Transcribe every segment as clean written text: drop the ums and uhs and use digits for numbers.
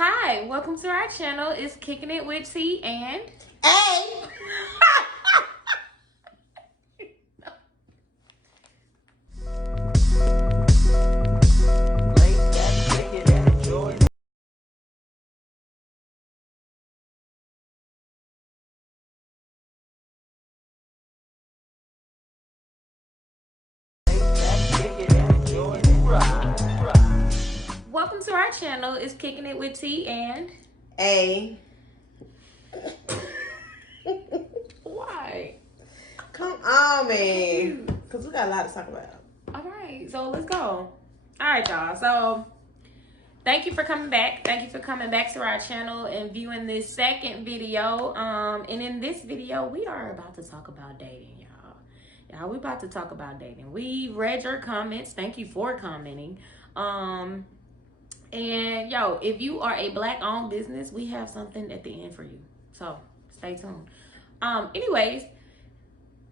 Hi, welcome to our channel. It's Kicking It with T and A. welcome to our channel. It's Kicking It with T and A. Why? Come on, man. Because we got a lot to talk about. All right, so let's go. All right, y'all. So thank you for coming back. Thank you for coming back to our channel and viewing this second video. And in this video, we are about to talk about dating, y'all. Y'all, we about to talk about dating. We read your comments. Thank you for commenting. And yo, if you are a Black-owned business, we have something at the end for you. So stay tuned. Anyways,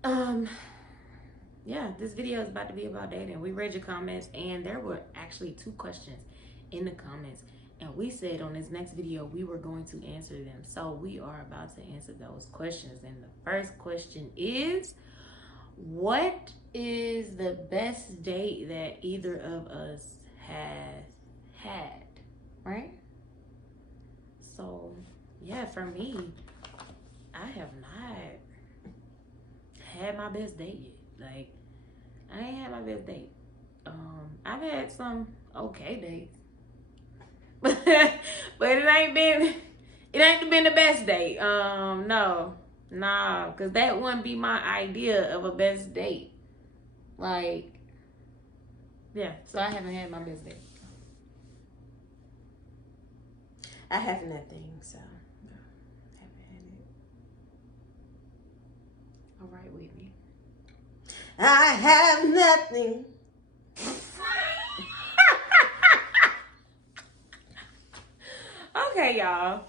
yeah, this video is about to be about dating. We read your comments, and there were actually 2 questions in the comments, and we said on this next video we were going to answer them. So we are about to answer those questions. And the first question is, what is the best date that either of us has had? Right? So yeah, for me, I have not had my best date yet. Like, I ain't had my best date. I've had some okay dates, but it ain't been the best date. No, nah, cause that wouldn't be my idea of a best date. Like, yeah, so I haven't had my best date. I have nothing, so no, haven't had it. All right, Whitney. I have nothing. Okay, y'all.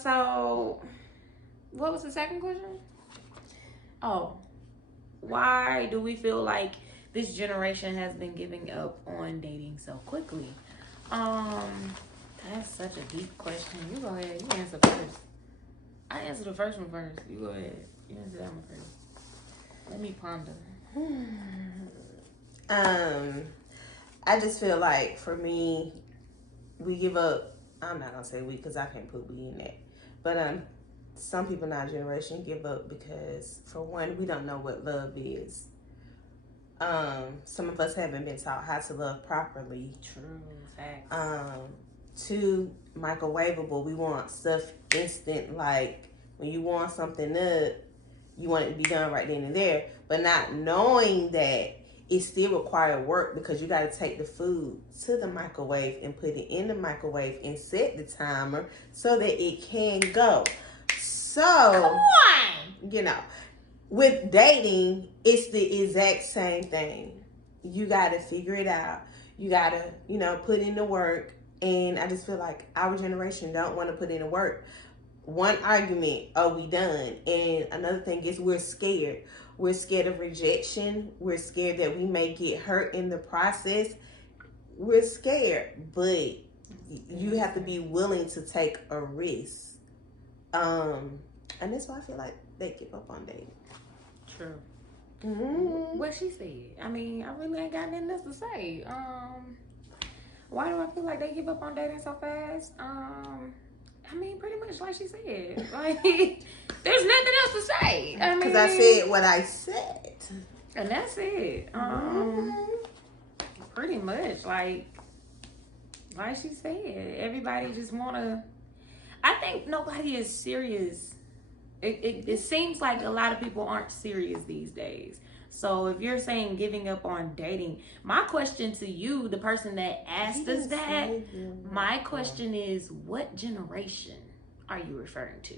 So what was the second question? Oh, why do we feel like this generation has been giving up on dating so quickly? That's such a deep question. You go ahead. You answer first. I answer the first one first. You go ahead. You answer that one first. Let me ponder. I just feel like for me, we give up. I'm not gonna say we because I can't put we in that. But some people in our generation give up because, for one, we don't know what love is. Some of us haven't been taught how to love properly. True facts. 2, microwavable. We want stuff instant. Like, when you want something up, you want it to be done right then and there. But not knowing that it still requires work, because you got to take the food to the microwave and put it in the microwave and set the timer so that it can go. So, come on. You know, with dating, it's the exact same thing. You got to figure it out. You got to, put in the work. And I just feel like our generation don't want to put in the work. One argument, oh, we done. And another thing is we're scared. We're scared of rejection. We're scared that we may get hurt in the process. We're scared, but you have to be willing to take a risk. And that's why I feel like they give up on dating. True. Mm-hmm. What she said. I mean, I really ain't got nothing else to say. Why do I feel like they give up on dating so fast? I mean, pretty much like she said. Like, there's nothing else to say. Because I said what I said. And that's it. Pretty much, like she said, everybody just wanna. I think nobody is serious. It seems like a lot of people aren't serious these days. So if you're saying giving up on dating, my question to you, the person that asked us that, my question is, what generation are you referring to?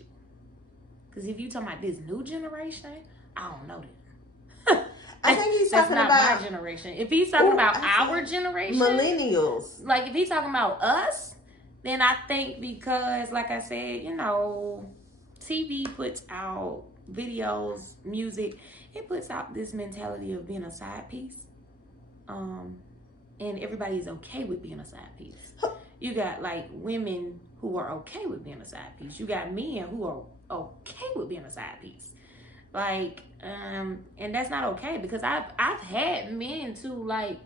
Because if you talking about this new generation, I don't know them. I think he's talking about my generation. If he's talking about our generation, millennials. Like if he's talking about us, then I think because, like I said, TV puts out videos, music. It puts out this mentality of being a side piece. And everybody's okay with being a side piece. You got like women who are okay with being a side piece. You got men who are okay with being a side piece. Like, and that's not okay, because I've had men to like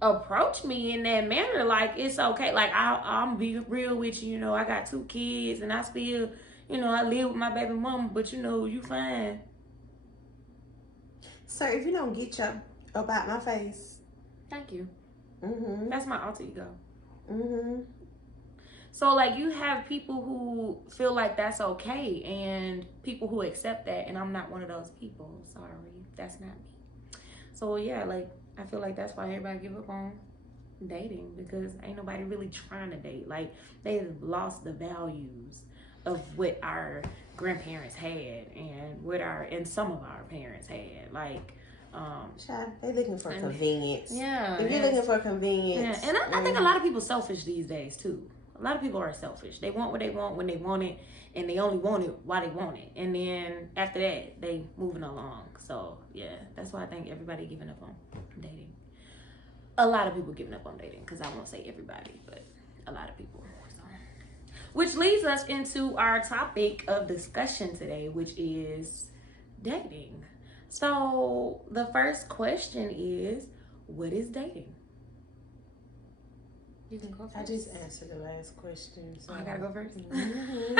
approach me in that manner, like it's okay, like I'm be real with you, you know, I got 2 kids and I still, you know, I live with my baby mama, but you know, you fine. Sir, if you don't get your about my face. Thank you. Mm-hmm. That's my alter ego. Mm-hmm. So like you have people who feel like that's okay and people who accept that, and I'm not one of those people. Sorry, that's not me. So yeah, like I feel like that's why everybody give up on dating, because ain't nobody really trying to date. Like they've lost the values of what our grandparents had and what some of our parents had. Like they looking for convenience. Yeah. If you're looking for convenience. Yeah. And I think a lot of people selfish these days too. A lot of people are selfish. They want what they want when they want it, and they only want it while they want it. And then after that, they moving along. So yeah, that's why I think everybody giving up on dating. A lot of people giving up on dating, because I won't say everybody, but a lot of people. So. Which leads us into our topic of discussion today, which is dating. So the first question is, what is dating? You can go first. I just answered the last question. So I gotta go first? Mm-hmm. You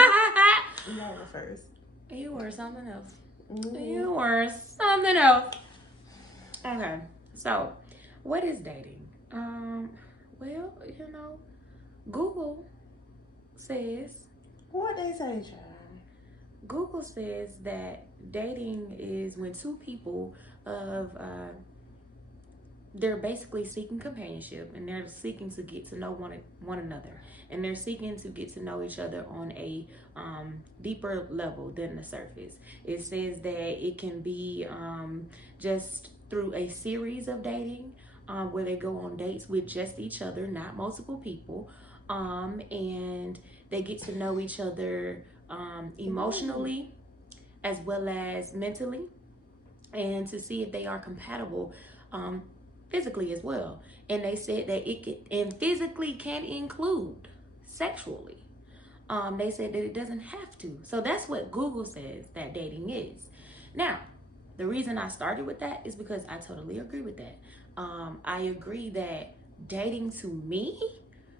gotta go first. You were something else. Mm-hmm. You were something else. Okay, so what is dating? Well, you know, Google says. What they say, child? Google says that dating is when 2 people they're basically seeking companionship, and they're seeking to get to know one another, and they're seeking to get to know each other on a deeper level than the surface. It says that it can be just through a series of dating where they go on dates with just each other, not multiple people, and they get to know each other emotionally as well as mentally, and to see if they are compatible physically as well. And they said that physically can include sexually. They said that it doesn't have to. So that's what Google says that dating is. Now, the reason I started with that is because I totally agree with that. I agree that dating, to me,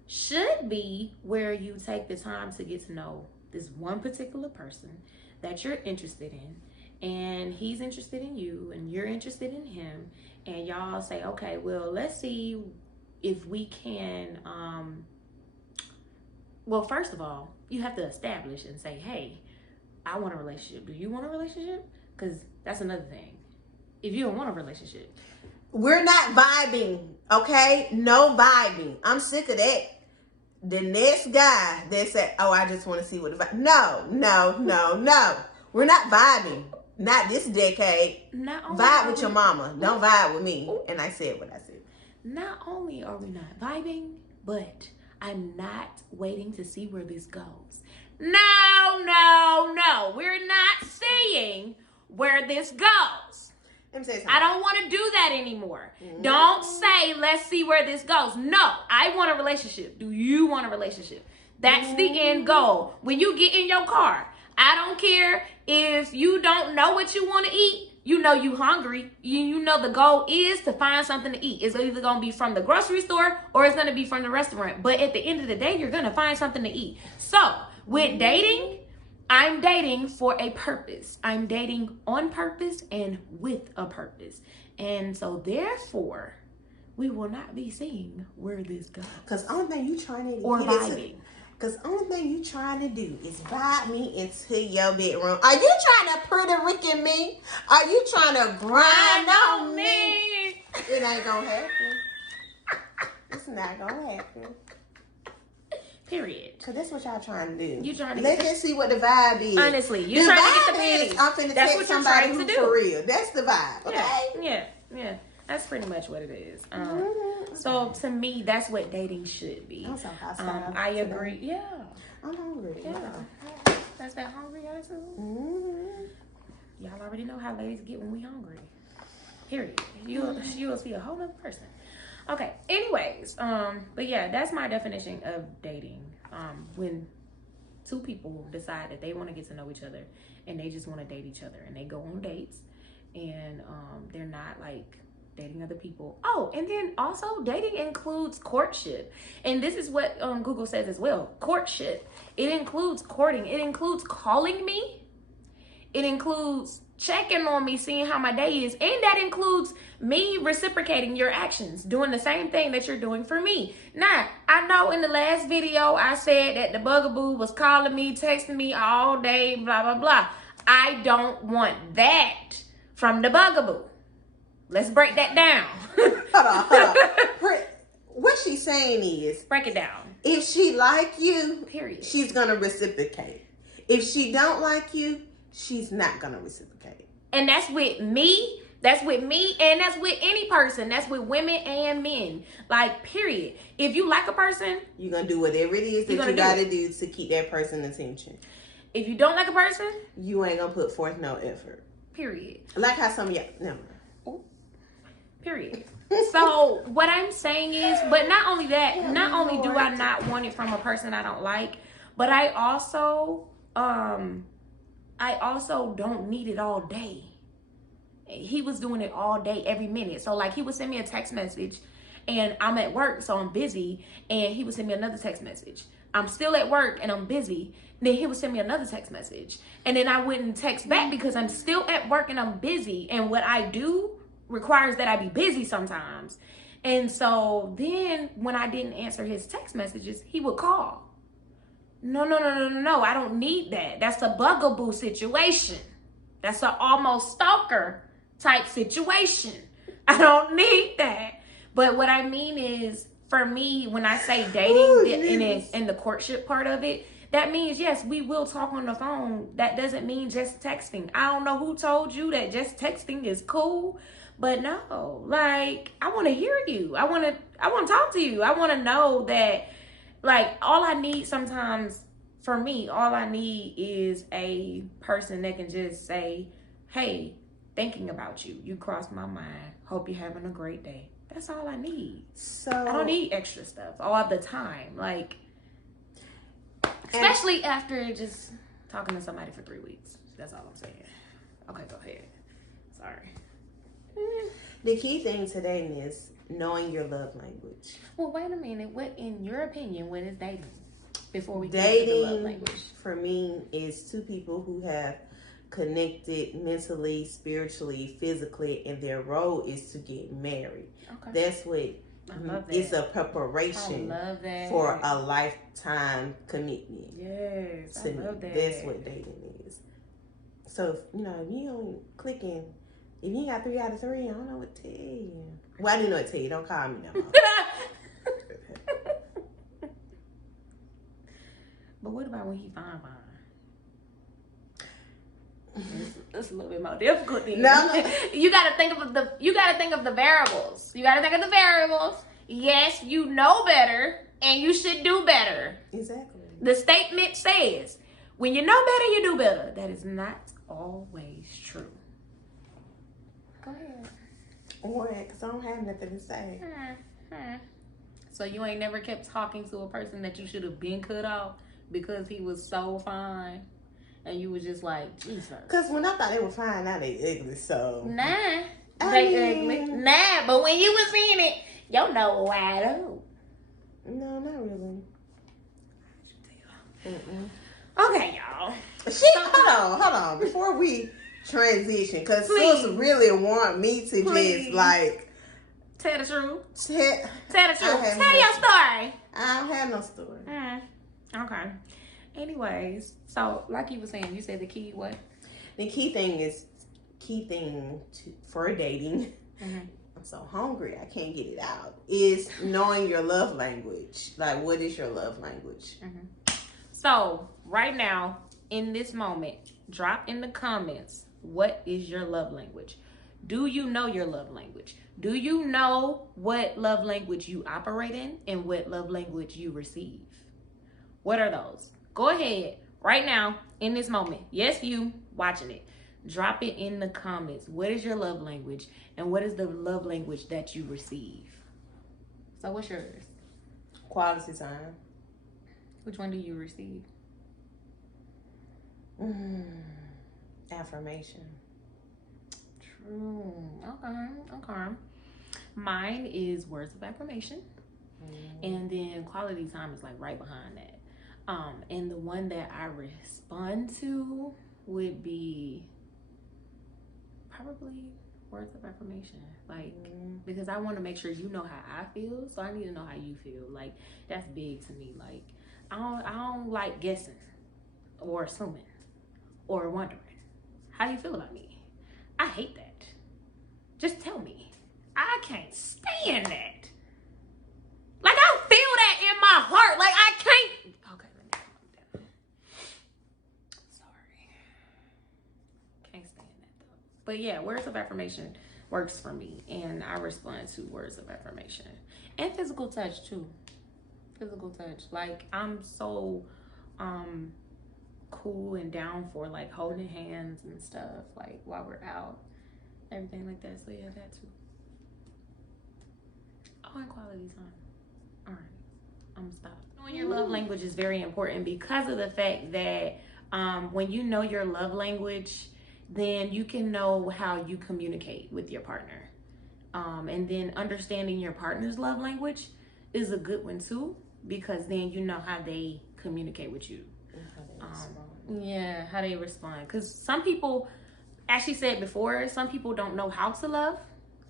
should be where you take the time to get to know this one particular person that you're interested in, and he's interested in you, and you're interested in him, and y'all say, okay, well, let's see if we can, well, first of all, you have to establish and say, hey, I want a relationship. Do you want a relationship? Because that's another thing. If you don't want a relationship. We're not vibing, okay? No vibing. I'm sick of that. The next guy that said, oh, I just want to see what the vibe. No. We're not vibing. Not this decade. Vibe with your mama. Don't vibe with me. And I said what I said. Not only are we not vibing, but I'm not waiting to see where this goes. No. We're not seeing where this goes. Let me say something. I don't want to do that anymore. Mm-hmm. Don't say, let's see where this goes. No, I want a relationship. Do you want a relationship? That's the end goal. When you get in your car, I don't care if you don't know what you want to eat. You know you hungry. You know the goal is to find something to eat. It's either going to be from the grocery store or it's going to be from the restaurant. But at the end of the day, you're going to find something to eat. So with dating, I'm dating for a purpose. I'm dating on purpose and with a purpose. And so therefore, we will not be seeing where this goes. Because only thing you trying to or vibing. Because only thing you trying to do is vibe me into your bedroom. Are you trying to Puerto Rican me? Are you trying to grind on me? It ain't gonna happen. It's not gonna happen. Period. Because that's what y'all trying to do. You trying to Let's see what the vibe is. Honestly, you trying to get the panties. I'm finna text somebody who's for real. That's the vibe, okay? Yeah. That's pretty much what it is. So to me, that's what dating should be. I'm so hostile. I agree. Yeah. I'm hungry. Yeah. That's that hungry attitude. Y'all already know how ladies get when we hungry. Period. You'll see a whole other person. Okay. Anyways, but yeah, that's my definition of dating. When two people decide that they want to get to know each other and they just want to date each other and they go on dates and they're not like dating other people. Oh, and then also dating includes courtship. And this is what Google says as well. Courtship. It includes courting. It includes calling me. It includes checking on me, seeing how my day is. And that includes me reciprocating your actions, doing the same thing that you're doing for me. Now, I know in the last video I said that the bugaboo was calling me, texting me all day, blah, blah, blah. I don't want that from the bugaboo. Let's break that down. Hold on. What she's saying is, break it down. If she like you, period, she's gonna reciprocate. If she don't like you, she's not gonna reciprocate. And that's with me. That's with me, and that's with any person. That's with women and men. Like, period. If you like a person, you're gonna do whatever it is that you gotta do to keep that person's attention. If you don't like a person, you ain't gonna put forth no effort. Period. Like how some of y'all, never mind. Period. So what I'm saying is, but not only that, not only do I not want it from a person I don't like, but I also don't need it all day. He was doing it all day, every minute. So like he would send me a text message and I'm at work, so I'm busy, and he would send me another text message. I'm still at work and I'm busy. Then he would send me another text message. And then I wouldn't text back because I'm still at work and I'm busy. And what I do requires that I be busy sometimes. And so then when I didn't answer his text messages, he would call. No. I don't need that. That's a bugaboo situation. That's an almost stalker type situation. I don't need that. But what I mean is, for me, when I say dating and the courtship part of it, that means, yes, we will talk on the phone. That doesn't mean just texting. I don't know who told you that just texting is cool. But no, like, I want to hear you. I want to talk to you. I want to know that, like, all I need sometimes, for me, all I need is a person that can just say, hey, thinking about you. You crossed my mind. Hope you're having a great day. That's all I need. So I don't need extra stuff all the time. Like, especially after just talking to somebody for 3 weeks. That's all I'm saying. Okay, go ahead. Sorry. The key thing today is knowing your love language. Well, wait a minute. What, in your opinion, what is dating? Before we get to the love language, for me, is two people who have connected mentally, spiritually, physically, and their role is to get married. Okay. That's what I love that. It's a preparation for a lifetime commitment. Yes, I love that. That's what dating is. So, if you don't clicking. If you ain't got 3 out of 3, I don't know what to tell you. Well, I do know what to tell you. Don't call me no more. But what about when he fine? It's a little bit more difficult. No. You gotta think of the variables. Yes, you know better, and you should do better. Exactly. The statement says, when you know better, you do better. That is not always true. Go ahead. What? Because I don't have nothing to say. So you ain't never kept talking to a person that you should have been cut off because he was so fine, and you was just like, Jesus. Because when I thought they were fine, now they ugly. So they ugly. Nah, but when you was in it, your nose wide open. No, not really. Okay, y'all. Hold on. Before we transition, because Sus really want me to just like tell the truth. Tell the truth. Tell your story. I don't have no story. Okay. Anyways, so like you were saying, you said the key what? The key thing for dating. I'm so hungry, I can't get it out. Is knowing your love language. Like, what is your love language? So right now, in this moment, drop in the comments, what is your love language? Do you know your love language? Do you know what love language you operate in and what love language you receive? What are those? Go ahead right now in this moment. Yes, you watching it. Drop it in the comments. What is your love language and what is the love language that you receive? So what's yours? Quality time. Which one do you receive? Affirmation. True. Okay. Mine is words of affirmation. And then quality time is like right behind that. And the one that I respond to would be probably words of affirmation. Like, because I want to make sure you know how I feel, so I need to know how you feel. Like, that's big to me. Like, I don't like guessing or assuming or wondering. How do you feel about me? I hate that. Just tell me. I can't stand that. Like, I feel that in my heart. Like, I can't. Okay, let me calm down. Sorry. Can't stand that, though. But yeah, words of affirmation works for me. And I respond to words of affirmation. And physical touch, too. Physical touch. Like, I'm so cool and down for, like, holding hands and stuff. Like, while we're out. Everything like that. So, yeah, that, too. Oh, and quality time. All right, I'm gonna stop. Knowing your love language is very important because of the fact that when you know your love language, then you can know how you communicate with your partner. And then understanding your partner's love language is a good one too, because then you know how they communicate with you. How they respond. Because some people, as she said before, some people don't know how to love.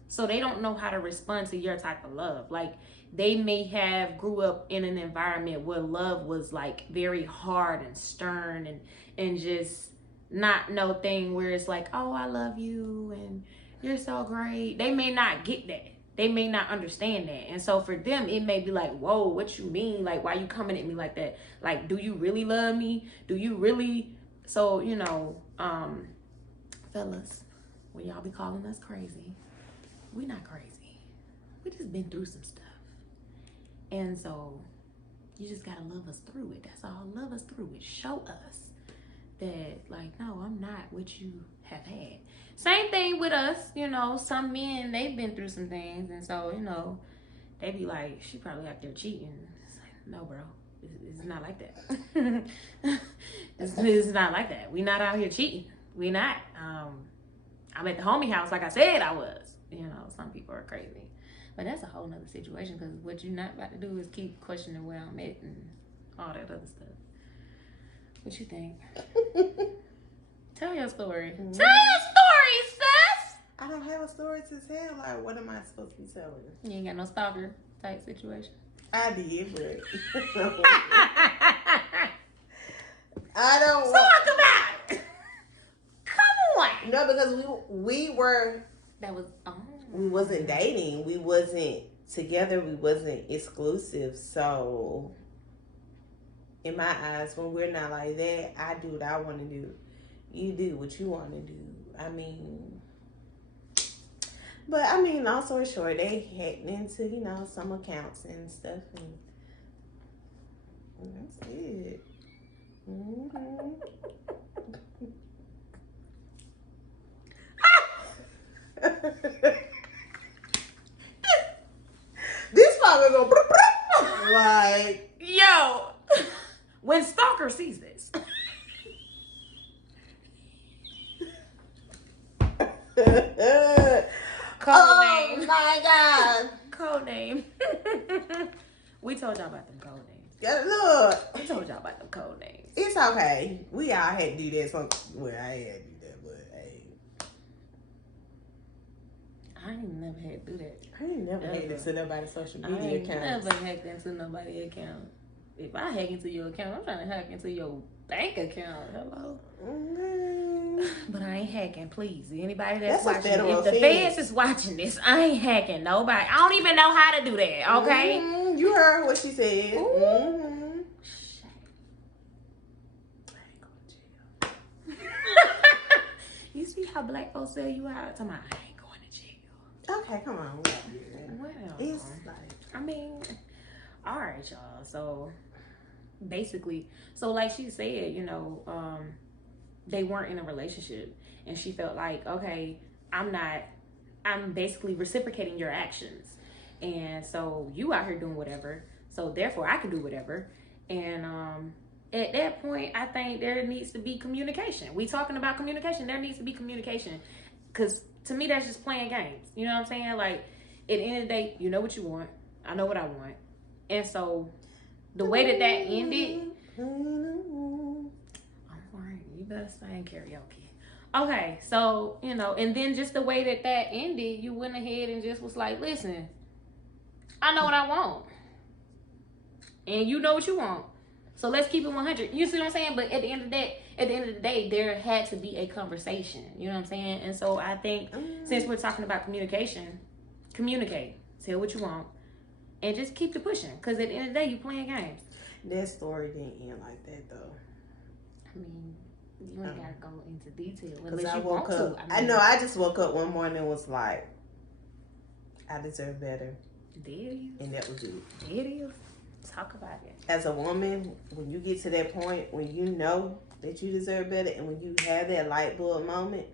So they don't know how to respond to your type of love. Like, they may have grew up in an environment where love was like very hard and stern and just not no thing where it's like, oh, I love you and you're so great. They may not get that. They may not understand that. And so for them, it may be like, whoa, what you mean? Like, why you coming at me like that? Like, do you really love me? Do you really? So, you know, fellas, when y'all be calling us crazy, we not crazy. We just been through some stuff. And so you just gotta love us through it. That's all. Love us through it. Show us that, like, no, I'm not what you have had. Same thing with us, you know, some men, they've been through some things. And so, you know, they be like, she probably out there cheating. It's like, no, bro, it's not like that. It's not like that. We not out here cheating. We not. I'm at the homie house like I said I was. You know, some people are crazy. But that's a whole nother situation, because what you're not about to do is keep questioning where I'm at and all that other stuff. What you think? Tell your story. Tell your story, sis! I don't have a story to tell. Like, what am I supposed to be telling? You ain't got no stalker type situation? I did, but I don't Talk about it! Come on! No, because we were... That was... We wasn't dating. We wasn't together. We wasn't exclusive. So, in my eyes, when we're not like that, I do what I want to do. You do what you want to do. I mean, but I mean, long story short, they hacked into, you know, some accounts and stuff, and that's it. This probably go like, yo, when stalker sees this. Code name. My God. Code name. We told y'all about them code names. Yeah, look. We told y'all about them code names. It's okay. We all had to do that. Well, I had to do that, but hey. I ain't never had to do that. I ain't never hacked into nobody's social media account. I ain't never hacked into nobody's account. If I hack into your account, I'm trying to hack into your bank account. Hello? But I ain't hacking, please. Anybody that's watching, if the feds is watching this, I ain't hacking nobody. I don't even know how to do that, okay? You heard what she said. I ain't going to jail. You see how black folks sell you out? Talking about, I ain't going to jail. Okay, come on. Well, it's like, I mean, all right, y'all. So basically, so like she said, you know, they weren't in a relationship, and she felt like, okay, I'm basically reciprocating your actions. And so you out here doing whatever. So therefore I can do whatever. And at that point, I think there needs to be communication. We talking about communication. There needs to be communication. Because to me, that's just playing games. You know what I'm saying? Like, at the end of the day, you know what you want. I know what I want. And so the way that ended, I'm worried. You better sing karaoke. Okay, so, you know, and then just the way that ended, you went ahead and just was like, listen, I know what I want. And you know what you want. So let's keep it 100. You see what I'm saying? But at the end of the day, there had to be a conversation. You know what I'm saying? And so I think since we're talking about communication, communicate. Tell what you want. And just keep it pushing. Because at the end of the day, you playing games. That story didn't end like that, though. I mean, you ain't got to go into detail. Because I woke up. I know, I just woke up one morning and was like, I deserve better. There it is. And that was it. There it is. Talk about it. As a woman, when you get to that point when you know that you deserve better, and when you have that light bulb moment,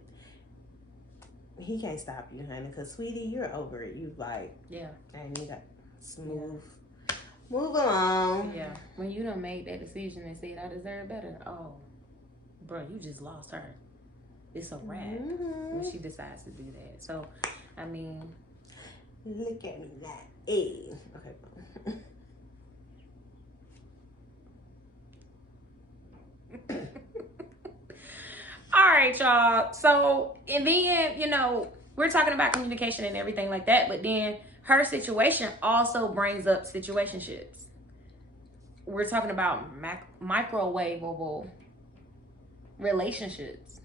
he can't stop you, honey. Because, sweetie, you're over it. You like, yeah, and you got smooth. Yeah. Move along. Yeah. When you done made that decision and said, I deserve better, oh, bro, you just lost her. It's a wrap when she decides to do that. So, I mean, look at me like, hey. Okay. All right, y'all. So, and then, you know, we're talking about communication and everything like that, but then her situation also brings up situationships. We're talking about microwavable relationships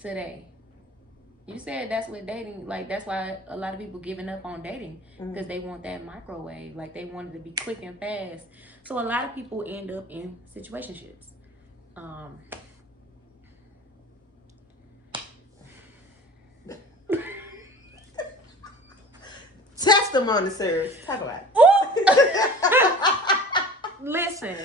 today. You said that's what dating, like, that's why a lot of people giving up on dating, because they want that microwave. Like, they want it to be quick and fast. So a lot of people end up in situationships. Testimony, sirs. Talk about it. Listen,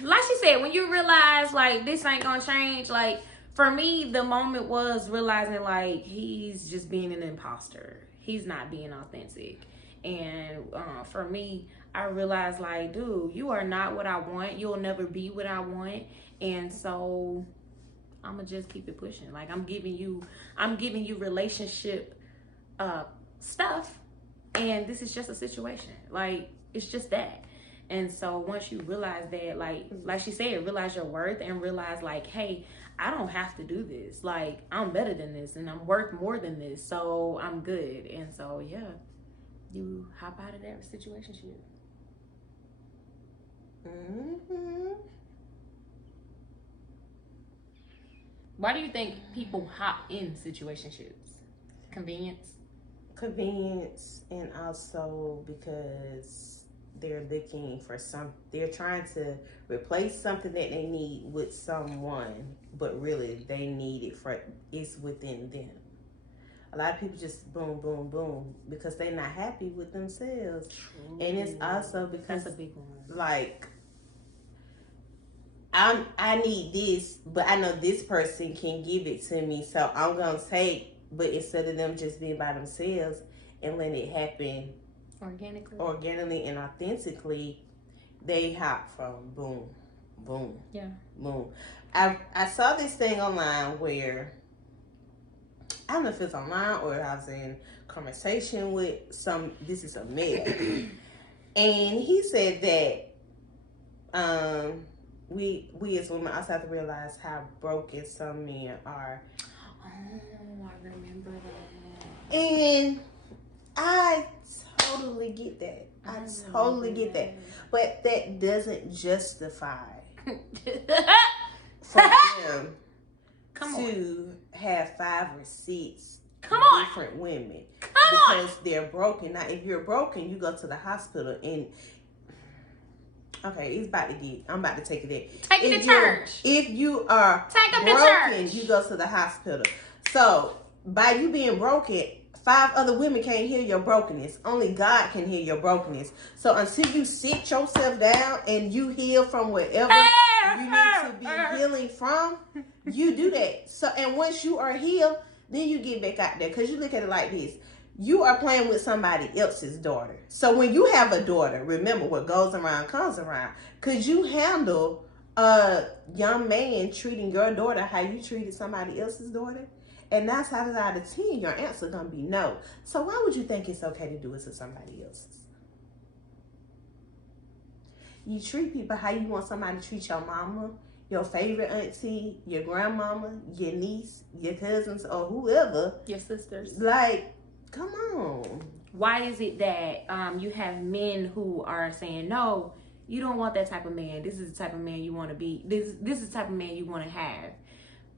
like she said, when you realize like this ain't gonna change, like for me, the moment was realizing like he's just being an imposter. He's not being authentic. And for me, I realized like, dude, you are not what I want. You'll never be what I want. And so I'ma just keep it pushing. Like I'm giving you relationship stuff, and this is just a situation. Like it's just that. And so once you realize that, like she said, realize your worth and realize like, hey, I don't have to do this. Like I'm better than this, and I'm worth more than this, so I'm good. And so yeah, you hop out of that situationship. Why do you think people hop in situationships? Convenience, and also because they're looking for they're trying to replace something that they need with someone, but really they need it's within them. A lot of people just boom, boom, boom because they're not happy with themselves. True. And it's also because that's a big one. Like I need this, but I know this person can give it to me, so I'm gonna take. But instead of them just being by themselves and letting it happen organically and authentically, they hop from boom, boom, boom. I saw this thing online where I don't know if it's online or I was in conversation with this is a male, and he said that we as women also have to realize how broken some men are. Oh, I remember that. And I totally get that. I totally get that. But that doesn't justify for them to have 5 or 6 different women because they're broken. Now, if you're broken, you go to the hospital and okay, I'm about to take it there. Take it to church. If you are broken, you go to the hospital. So, by you being broken, 5 other women can't heal your brokenness. Only God can heal your brokenness. So, until you sit yourself down and you heal from wherever you need to be healing from, you do that. So, and once you are healed, then you get back out there. Because you look at it like this. You are playing with somebody else's daughter. So when you have a daughter, remember what goes around comes around. Could you handle a young man treating your daughter how you treated somebody else's daughter? And 9 times out of 10, your answer gonna be no. So why would you think it's okay to do it to somebody else's? You treat people how you want somebody to treat your mama, your favorite auntie, your grandmama, your niece, your cousins, or whoever. Your sisters. Like, come on. Why is it that you have men who are saying, no, you don't want that type of man. This is the type of man you want to be. This is the type of man you want to have.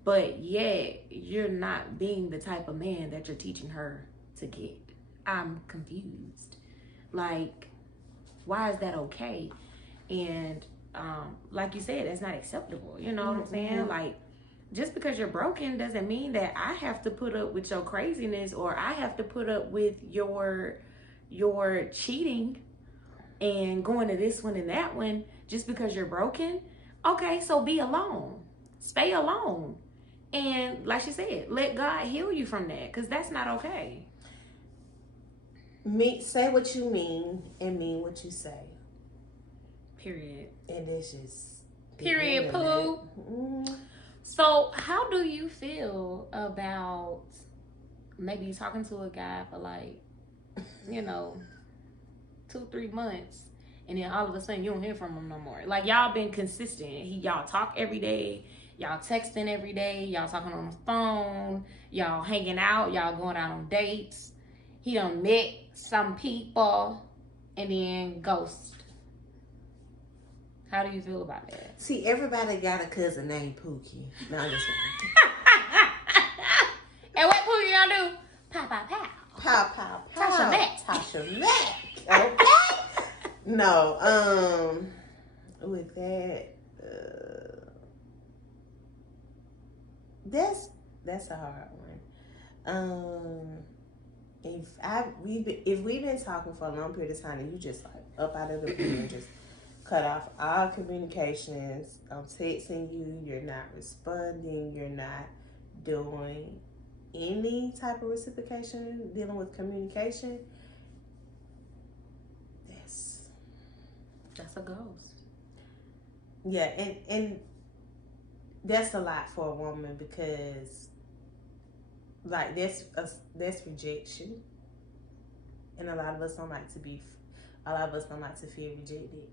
But yet, you're not being the type of man that you're teaching her to get. I'm confused. Like, why is that okay? And like you said, that's not acceptable. You know what I'm saying? Like, just because you're broken doesn't mean that I have to put up with your craziness, or I have to put up with your cheating and going to this one and that one just because you're broken. Okay, so be alone. Stay alone. And like she said, let God heal you from that, because that's not okay. Say what you mean and mean what you say. Period. And it's just... Period, poo. So how do you feel about maybe talking to a guy for like, 2-3 months, and then all of a sudden you don't hear from him no more? Like, y'all been consistent. Y'all talk every day. Y'all texting every day. Y'all talking on the phone. Y'all hanging out. Y'all going out on dates. He done met some people and then ghost. How do you feel about that? See, everybody got a cousin named Pookie. No, I'm just And what Pookie gonna do? Pow, pow, pow. Pow, pow, pow. Tasha Mack. Tasha Mack. Okay. No, with that, that's a hard one. If we've been talking for a long period of time and you just like up out of the blue and just cut off all communications, I'm texting you, you're not responding, you're not doing any type of reciprocation, dealing with communication, that's a ghost. Yeah, and that's a lot for a woman, because like that's rejection, and a lot of us don't like to feel rejected.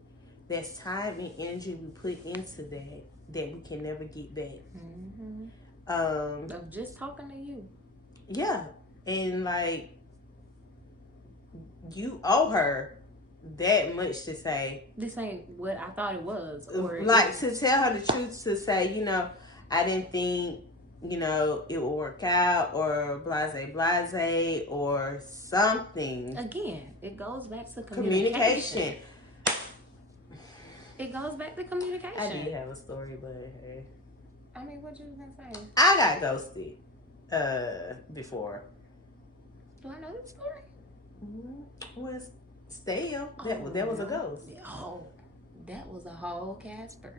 That's time and energy we put into that we can never get back. Of just talking to you. Yeah, and like you owe her that much to say, this ain't what I thought it was, or like to tell her the truth, to say, I didn't think, it would work out, or blase, or something. Again, it goes back to communication. It goes back to communication. I did have a story, but hey. I mean, what you gonna say? I got ghosted before. Do I know this story? Was still that was a ghost. Oh, that was a whole Casper.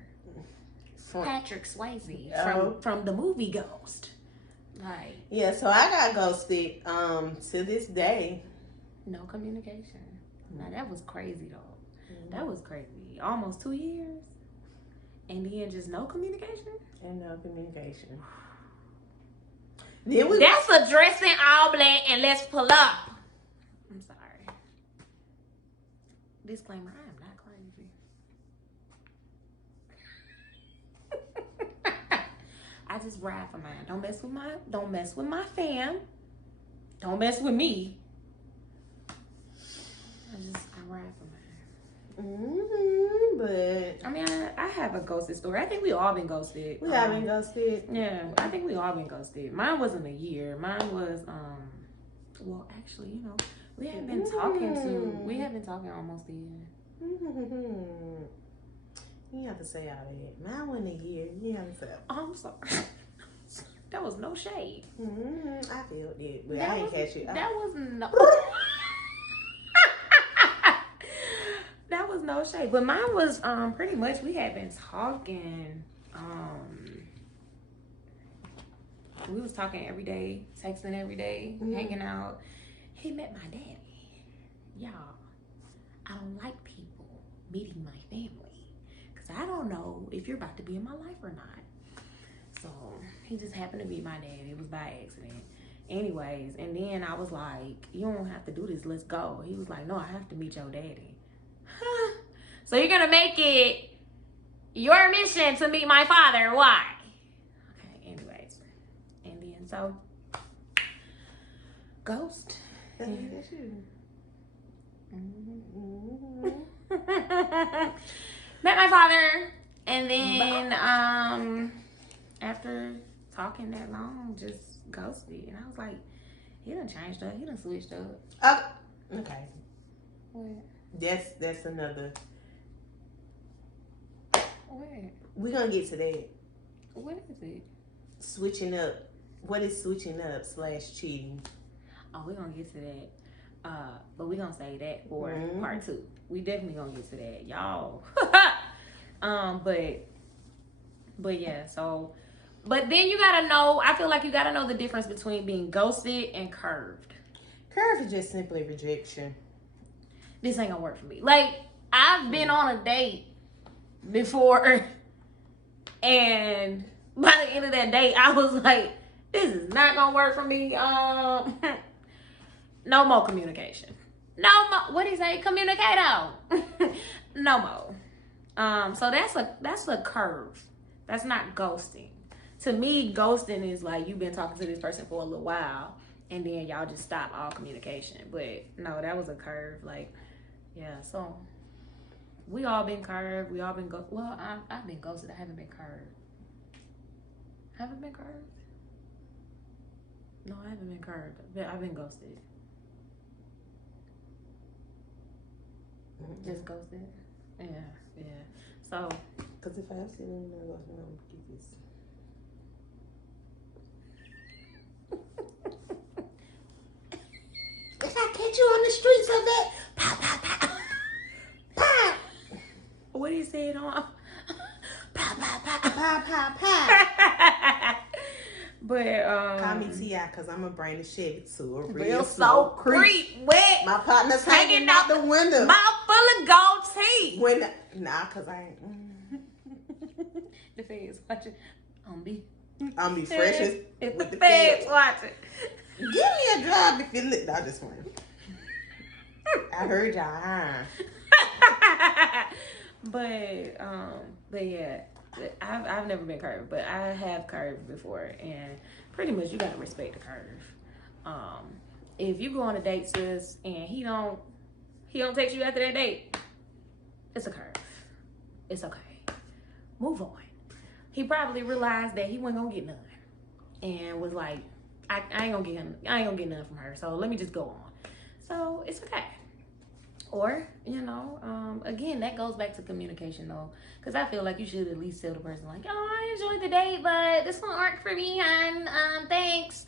From Patrick Swayze from the movie Ghost. Like, yeah, so I got ghosted to this day. No communication. Now that was crazy though. That was crazy. Almost 2 years. And then just no communication? And no communication. That's a dressing all black and let's pull up. I'm sorry. Disclaimer, I am not crazy. I just ride for mine. Don't mess with my fam. Don't mess with me. I ride for mine. But I mean, I have a ghosted story. I think we all been ghosted. We all been ghosted. Yeah, I think we all been ghosted. Mine wasn't a year. Mine was well, actually, we have been talking almost a year. You have to say all that. Mine wasn't a year. You have to say. Oh, I'm sorry. That was no shade. I feel it, but I ain't catch it. That was no. That was no shade, but mine was pretty much we had been talking we was talking every day, texting every day, hanging out. He met my daddy. Y'all, I don't like people meeting my family because I don't know if you're about to be in my life or not. So he just happened to be my dad. It was by accident. Anyways, and then I was like, you don't have to do this. Let's go. He was like, no, I have to meet your daddy. Huh? So you're going to make it your mission to meet my father. Why? Okay, anyways. And then so, ghost. That's you. Met my father, and then after talking that long, just ghosted. And I was like, he done changed up, he done switched up. Okay. What? That's another. What? We're gonna get to that. What is it? Switching up. What is switching up / cheating? Oh, we're gonna get to that. But we're gonna say that for part 2. We definitely gonna get to that, y'all. But yeah, so but then you gotta know, I feel like you gotta know the difference between being ghosted and curved. Curve is just simply rejection. This ain't gonna work for me. Like, I've been on a date before, and by the end of that date, I was like, this is not gonna work for me. No more communication. No more. What do you say? Communicate out. No more. So that's a curve. That's not ghosting. To me, ghosting is like you've been talking to this person for a little while, and then y'all just stop all communication. But no, that was a curve. Like, yeah. So we all been curved. We all been well. I've been ghosted. I haven't been curved. Haven't been curved. No, I haven't been curved. I've been ghosted. Just ghosted. Yeah. So, because if I see them, I'm gonna get this. If I catch you on the streets of that, pop, pop, pop, pop. What do you say on? Pop, pop, pop, pop, pop, pop. But call me T.I. because I'm gonna bring the shit to a real so creep wet. My partner's hanging out the window. Mouth full of gold teeth. Cause I ain't. The feds watching. I'm be fresh as with the feds watching. Give me a job if you look. I just went. I heard y'all. But yeah, I've never been curved, but I have curved before, and pretty much you gotta respect the curve. If you go on a date, sis, and he don't text you after that date, it's a curve. It's okay. Move on. He probably realized that he wasn't gonna get none, and was like, I ain't gonna get none from her, so let me just go on. So it's okay. Or, again, that goes back to communication, though. Because I feel like you should at least tell the person, like, oh, I enjoyed the date, but this won't work for me, and thanks.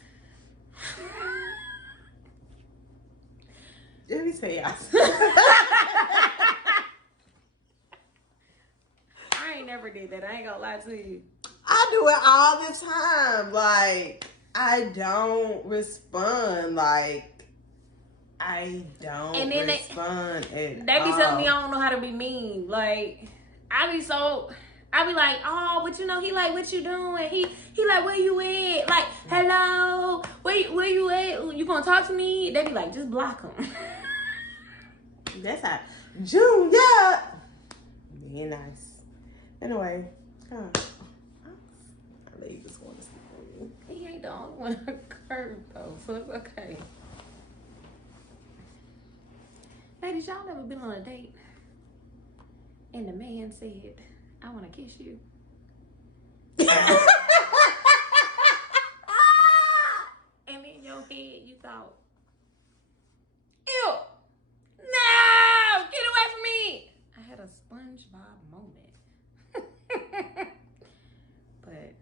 Let me say y'all. I ain't never did that. I ain't gonna lie to you. I do it all the time. Like, I don't respond. Like, I don't respond at all. They be telling me I don't know how to be mean. Like, I be like, oh, but he like, what you doing? He like, where you at? Like, hello, where you at? You gonna talk to me? They be like, just block him. That's how Junior. Being nice. Anyway, I leave this one to sleep on you. He ain't the only one curved though, so it's okay. Ladies, y'all never been on a date and the man said, I want to kiss you? And in your head you thought, ew, no, get away from me. I had a SpongeBob moment. But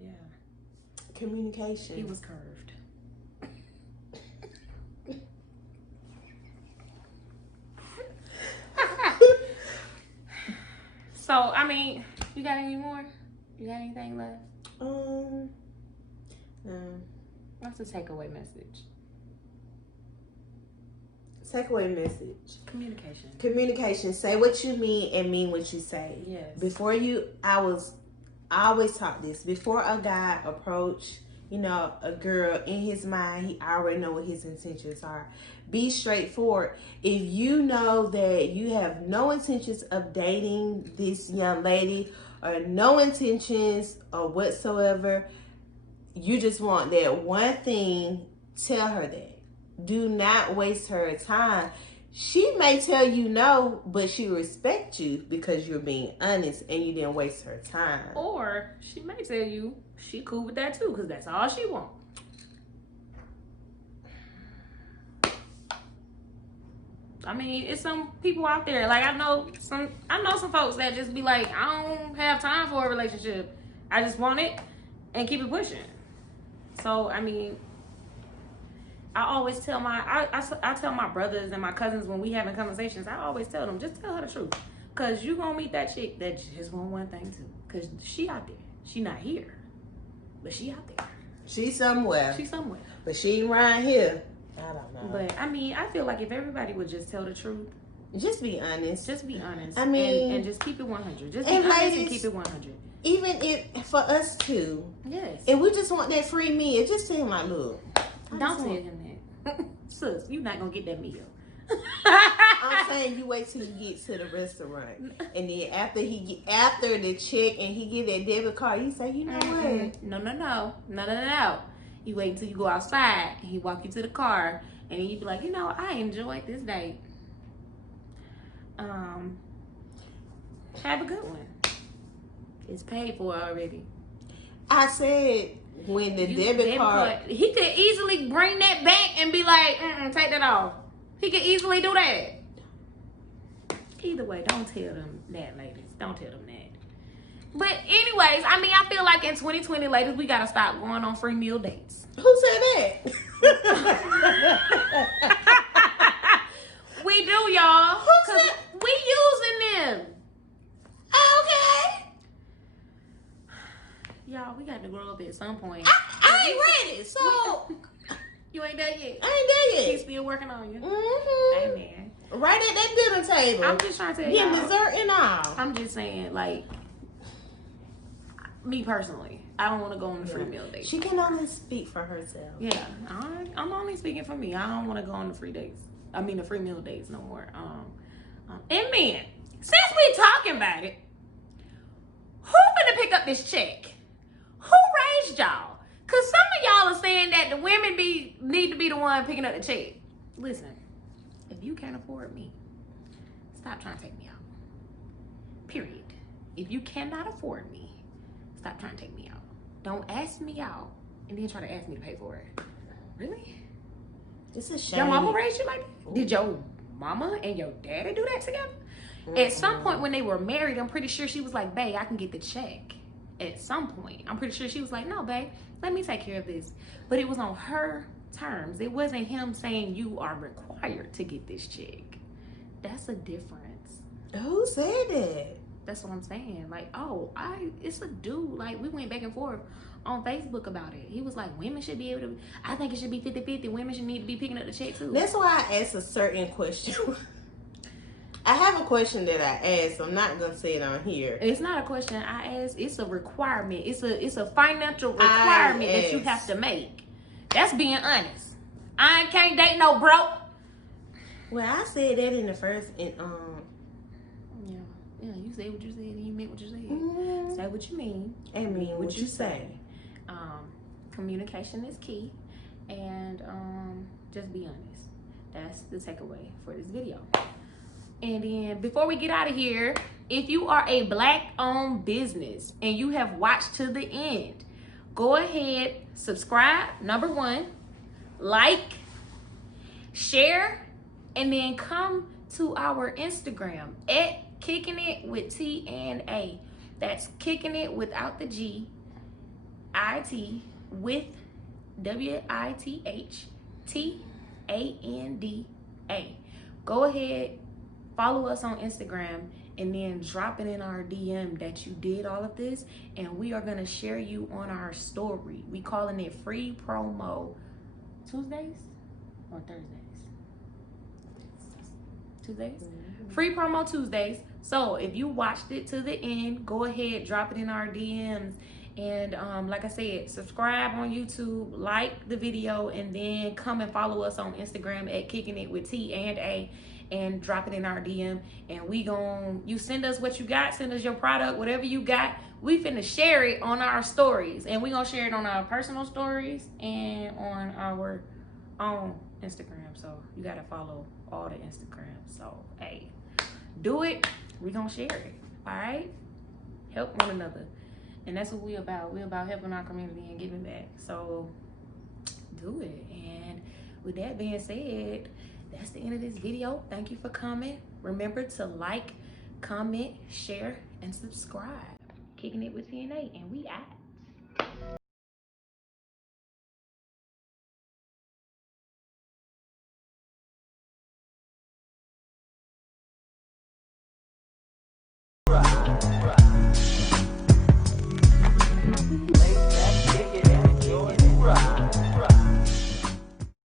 yeah, communication. he was curved. So, I mean, you got any more? You got anything left? What's the takeaway message? Takeaway message. Communication. Communication. Say what you mean and mean what you say. Yes. I always taught this. Before a guy approach, a girl, in his mind, he already know what his intentions are. Be straightforward. If you know that you have no intentions of dating this young lady or no intentions or whatsoever, you just want that one thing, tell her that. Do not waste her time. She may tell you no, but she respects you because you're being honest and you didn't waste her time. Or she may tell you she cool with that too, because that's all she wants. I mean, it's some people out there, like I know some folks that just be like, I don't have time for a relationship. I just want it and keep it pushing. So, I mean, I always tell I tell my brothers and my cousins when we having conversations, I always tell them, just tell her the truth. Because you going to meet that chick that just want one thing too. Because she out there. She not here. But she out there. She's somewhere. But she ain't around here. I don't know. But, I mean, I feel like if everybody would just tell the truth. Just be honest. Just be honest. I mean. And just keep it 100. Just be honest and keep it 100. Even if, for us too. Yes. If we just want that free meal, just tell him, like, look. Don't tell him that. Sis, you're not going to get that meal. I'm saying you wait till you get to the restaurant, and then after the check and he get that debit card, you say, you know what? No. You wait until you go outside, and he walk you to the car, and then you be like, I enjoyed this date. Have a good one. It's paid for already. I said when the debit card, he could easily bring that back and be like, take that off. He could easily do that. Either way, don't tell them that, ladies. Don't tell them that. But anyways, I mean, I feel like in 2020, ladies, we got to stop going on free meal dates. Who said that? We do, y'all. Who said? We using them. Okay. Y'all, we got to grow up at some point. I ain't ready, so. You ain't there yet? I ain't there yet. He's still working on you. Mm-hmm. Amen. Right at that dinner table. I'm just trying to tell you. Getting dessert and all. I'm just saying, like, me personally, I don't want to go on the free meal date. She can only speak for herself. Yeah, I'm only speaking for me. I don't want to go on the free dates. I mean, the free meal dates no more. And men, since we talking about it, who gonna pick up this check? Who raised y'all? Cause some of y'all are saying that the women need to be the one picking up the check. Listen, if you can't afford me, stop trying to take me out. Period. If you cannot afford me, stop trying to take me out. Don't ask me out and then try to ask me to pay for it. Really? It's a shame. Your mama raised you like that? Did your mama and your daddy do that together? At some point when they were married, I'm pretty sure she was like, babe, I can get the check. At some point, I'm pretty sure she was like, no, babe, let me take care of this. But it was on her terms. It wasn't him saying you are required to get this check. That's a difference. Who said that? That's what I'm saying. Like, it's a dude. Like, we went back and forth on Facebook about it. He was like, women should be able to, I think it should be 50-50. Women should need to be picking up the check too. That's why I asked a certain question. I have a question that I asked. I'm not gonna say it on here. It's not a question I asked. It's a requirement. It's a financial requirement that you have to make. That's being honest. I can't date no broke. Well, I said that in the first, Yeah. You say what you said and you meant what you said. Say what you mean and mean what you say. Communication is key, and just be honest. That's the takeaway for this video. And then before we get out of here, if you are a Black-owned business and you have watched to the end, go ahead, subscribe, number one, like, share, and then come to our Instagram at KickinItWithTandA. That's kicking it without the G, IT with WITHTANDA. Go ahead, follow us on Instagram and then drop it in our DM that you did all of this, and we are gonna share you on our story. We calling it Free Promo Tuesdays or Thursdays? Tuesdays? Free Promo Tuesdays. So if you watched it to the end, go ahead, drop it in our DMs. And like I said, subscribe on YouTube, like the video, and then come and follow us on Instagram at KickinItWithTandA, and drop it in our DM. And you send us what you got, send us your product, whatever you got. We finna share it on our stories, and we gonna share it on our personal stories and on our own Instagram. So you gotta follow all the Instagrams. So hey, do it. We gonna share it. All right, help one another. And that's what we about. We about helping our community and giving back. So do it. And with that being said, that's the end of this video. Thank you for coming. Remember to like, comment, share, and subscribe. Kicking It With TNA, and we out.